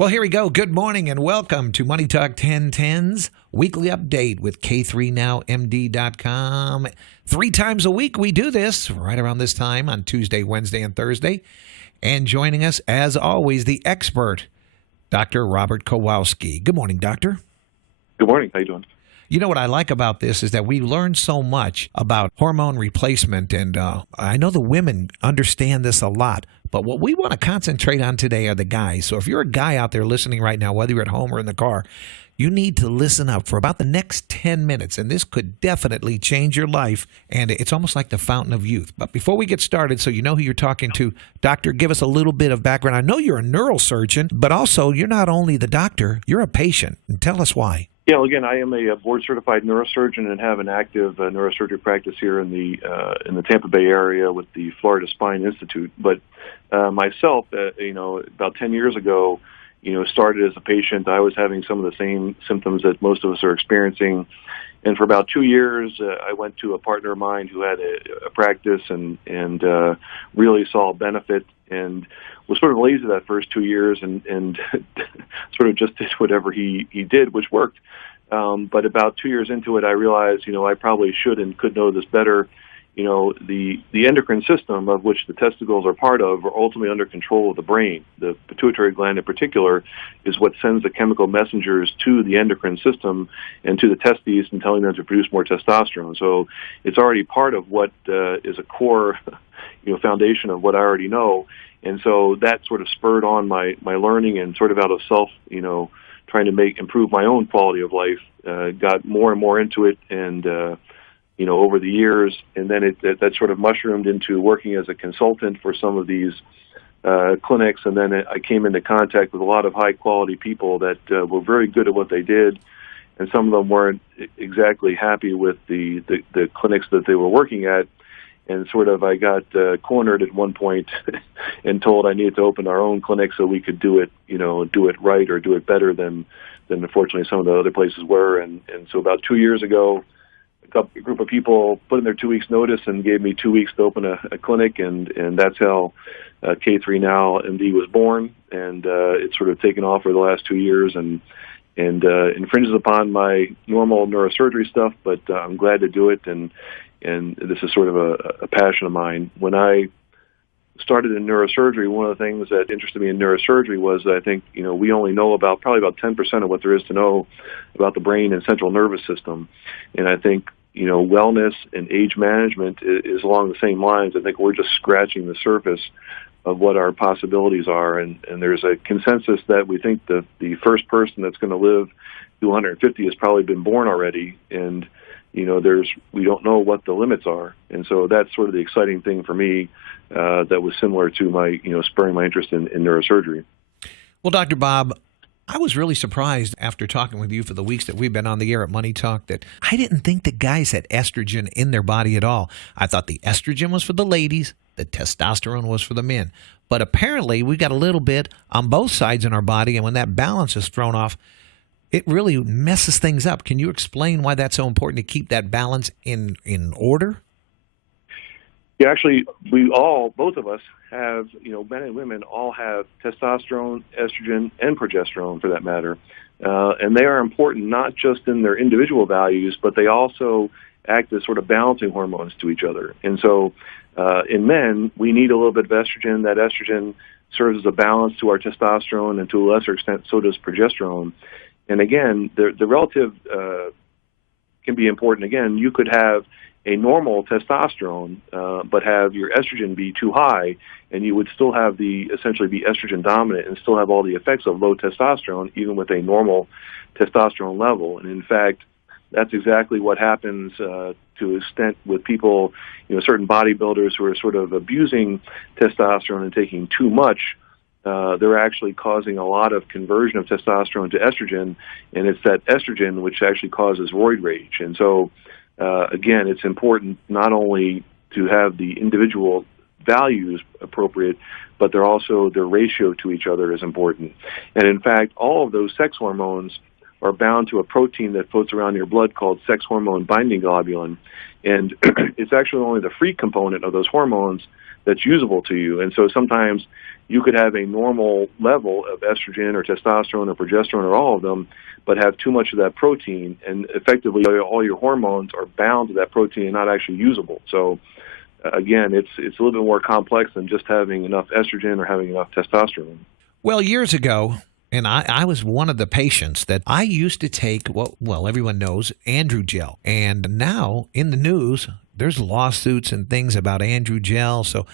Well, here we go. Good morning and welcome to Money Talk 1010's weekly update with K3NowMD.com. 3 times a week we do this right around this time on Tuesday, Wednesday, and Thursday. And joining us, as always, the expert, Dr. Robert Kowalski. Good morning, doctor. Good morning. How you doing? You know what I like about this is that we learn so much about hormone replacement, and I know the women understand this a lot, but what we want to concentrate on today are the guys. So if you're a guy out there listening right now, whether you're at home or in the car, you need to listen up for about the next 10 minutes, and this could definitely change your life, and it's almost like the fountain of youth. But before we get started, so you know who you're talking to, doctor, give us a little bit of background. I know you're a neurosurgeon, but also you're not only the doctor, you're a patient, and tell us why. Yeah, well, again, I am a board-certified neurosurgeon and have an active neurosurgery practice here in the Tampa Bay area with the Florida Spine Institute. But myself, about 10 years ago, started as a patient. I was having some of the same symptoms that most of us are experiencing. And for about 2 years, I went to a partner of mine who had a practice and really saw benefit and was sort of lazy that first 2 years and sort of just did whatever he did, which worked. But about 2 years into it, I realized, I probably should and could know this better. The endocrine system, of which the testicles are part of, are ultimately under control of the brain. The pituitary gland in particular is what sends the chemical messengers to the endocrine system and to the testes and telling them to produce more testosterone. So it's already part of what is a core foundation of what I already know. And so that sort of spurred on my learning, and sort of out of self, trying to improve my own quality of life, got more and more into it, and over the years, and then that sort of mushroomed into working as a consultant for some of these clinics, and then I came into contact with a lot of high-quality people that were very good at what they did, and some of them weren't exactly happy with the clinics that they were working at, and sort of I got cornered at one point and told I needed to open our own clinic so we could do it right or do it better than unfortunately some of the other places were, and so about 2 years ago, a group of people put in their 2 weeks notice and gave me 2 weeks to open a clinic, and that's how K3 Now MD was born, and it's sort of taken off for the last 2 years and infringes upon my normal neurosurgery stuff, but I'm glad to do it, and this is sort of a passion of mine. When I started in neurosurgery, one of the things that interested me in neurosurgery was I think, we only know probably about 10% of what there is to know about the brain and central nervous system. And I think, wellness and age management is along the same lines. I think we're just scratching the surface of what our possibilities are. And there's a consensus that we think the first person that's going to live to 150 has probably been born already. And, we don't know what the limits are. And so that's sort of the exciting thing for me that was similar to my, spurring my interest in neurosurgery. Well, Dr. Bob, I was really surprised after talking with you for the weeks that we've been on the air at Money Talk that I didn't think that guys had estrogen in their body at all. I thought the estrogen was for the ladies, the testosterone was for the men. But apparently we got a little bit on both sides in our body, and when that balance is thrown off, it really messes things up. Can you explain why that's so important to keep that balance in order? Yeah, actually, both of us have, men and women all have testosterone, estrogen, and progesterone for that matter. And they are important not just in their individual values, but they also act as sort of balancing hormones to each other. And so in men, we need a little bit of estrogen. That estrogen serves as a balance to our testosterone, and to a lesser extent, so does progesterone. And again, the relative can be important. Again, you could have a normal testosterone, but have your estrogen be too high, and you would still have essentially be estrogen dominant and still have all the effects of low testosterone, even with a normal testosterone level. And in fact, that's exactly what happens to an extent with people, certain bodybuilders who are sort of abusing testosterone and taking too much. They're actually causing a lot of conversion of testosterone to estrogen, and it's that estrogen which actually causes roid rage. And so, again, it's important not only to have the individual values appropriate, but their ratio to each other is important. And in fact, all of those sex hormones are bound to a protein that floats around in your blood called sex hormone binding globulin. And it's actually only the free component of those hormones that's usable to you. And so sometimes you could have a normal level of estrogen or testosterone or progesterone or all of them, but have too much of that protein, and effectively all your hormones are bound to that protein and not actually usable. So again, it's a little bit more complex than just having enough estrogen or having enough testosterone. Well, years ago, and I was one of the patients that I used to take, well, everyone knows, Androgel. And now in the news, there's lawsuits and things about Androgel. So,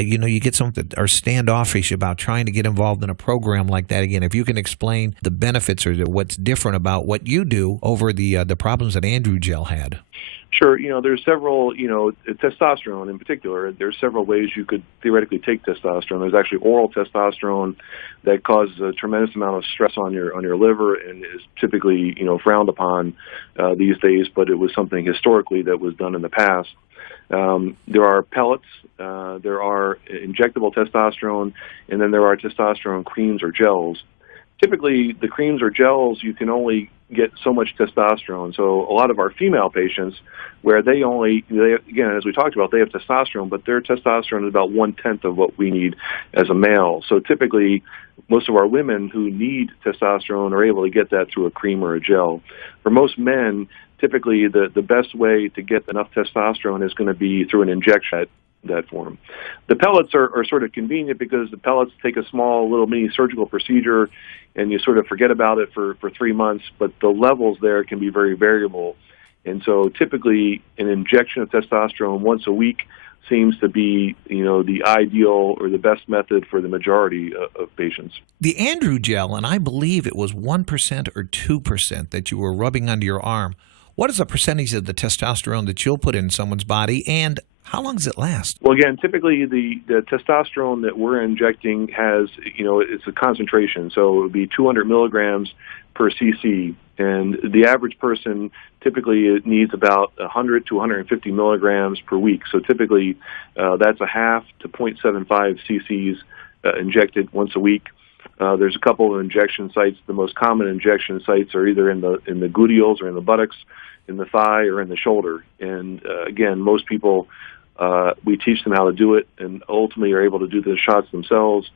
you get some that are standoffish about trying to get involved in a program like that. Again, if you can explain the benefits or what's different about what you do over the problems that Androgel had. Sure. There's several, testosterone in particular, there's several ways you could theoretically take testosterone. There's actually oral testosterone that causes a tremendous amount of stress on your liver and is typically, frowned upon these days, but it was something historically that was done in the past. There are pellets, there are injectable testosterone, and then there are testosterone creams or gels. Typically, the creams or gels, you can only get so much testosterone. So a lot of our female patients, where they again, as we talked about, they have testosterone, but their testosterone is about 1/10 of what we need as a male. So typically, most of our women who need testosterone are able to get that through a cream or a gel. For most men, typically the best way to get enough testosterone is going to be through an injection. That form. The pellets are sort of convenient because the pellets take a small little mini surgical procedure and you sort of forget about it for 3 months, but the levels there can be very variable. And so typically an injection of testosterone once a week seems to be, the ideal or the best method for the majority of patients. The Androgel, and I believe it was 1% or 2% that you were rubbing under your arm. What is the percentage of the testosterone that you'll put in someone's body, and how long does it last? Well, again, typically the testosterone that we're injecting has, it's a concentration. So it would be 200 milligrams per cc. And the average person typically needs about 100 to 150 milligrams per week. So typically that's a half to 0.75 cc's injected once a week. There's a couple of injection sites. The most common injection sites are either in the gluteals or in the buttocks, in the thigh, or in the shoulder. And again, most people, we teach them how to do it, and ultimately are able to do the shots themselves.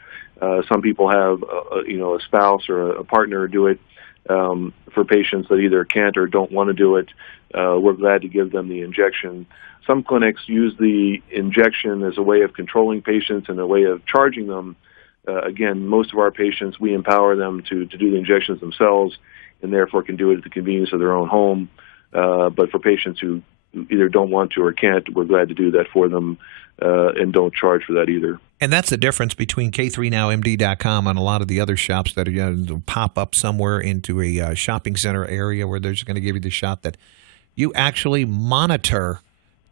Some people have, a spouse or a partner do it. For patients that either can't or don't want to do it, we're glad to give them the injection. Some clinics use the injection as a way of controlling patients and a way of charging them. Again, most of our patients, we empower them to do the injections themselves and therefore can do it at the convenience of their own home. But for patients who either don't want to or can't, we're glad to do that for them and don't charge for that either. And that's the difference between K3NowMD.com and a lot of the other shops that pop up somewhere into a shopping center area where they're just going to give you the shot, that you actually monitor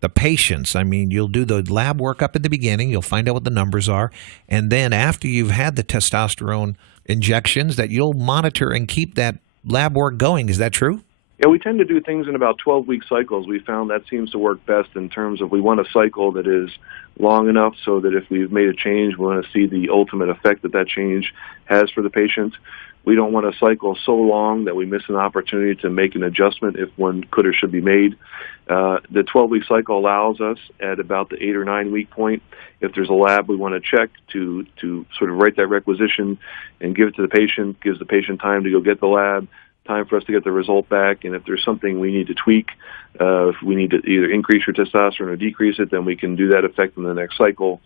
the patients. I mean, you'll do the lab workup at the beginning. You'll find out what the numbers are. And then after you've had the testosterone injections, that you'll monitor and keep that lab work going. Is that true? Yeah, we tend to do things in about 12-week cycles. We found that seems to work best in terms of we want a cycle that is long enough so that if we've made a change, we want to see the ultimate effect that change has for the patient. We don't want a cycle so long that we miss an opportunity to make an adjustment if one could or should be made. The 12-week cycle allows us at about the 8 or 9 week point, if there's a lab we want to check, to sort of write that requisition and give it to the patient, gives the patient time to go get the lab, time for us to get the result back, and if there's something we need to tweak, if we need to either increase your testosterone or decrease it, then we can do that effect in the next cycle.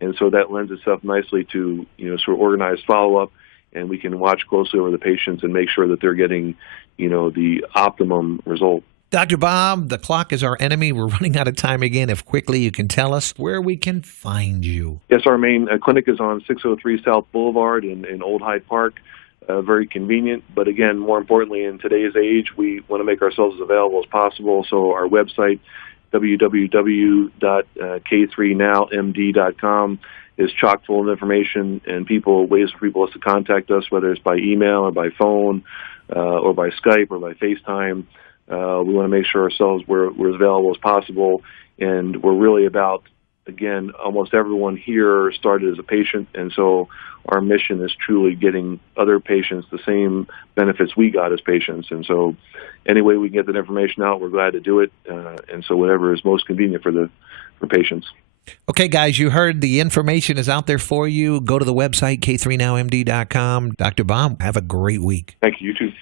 And so that lends itself nicely to sort of organized follow-up, and we can watch closely over the patients and make sure that they're getting the optimum result. Dr. Bob, the clock is our enemy. We're running out of time again. If quickly you can tell us where we can find you. Yes, our main clinic is on 603 South Boulevard in Old Hyde Park. Very convenient, but again, more importantly, in today's age, we want to make ourselves as available as possible. So our website, www.k3nowmd.com, is chock full of information and ways for people to contact us, whether it's by email or by phone or by Skype or by FaceTime. We want to make sure ourselves we're as available as possible, and we're really about, again, almost everyone here started as a patient, and so our mission is truly getting other patients the same benefits we got as patients. And so any way we can get that information out, we're glad to do it, and so whatever is most convenient for patients. Okay, guys, you heard the information is out there for you. Go to the website, k3nowmd.com. Dr. Baum, have a great week. Thank you. You too.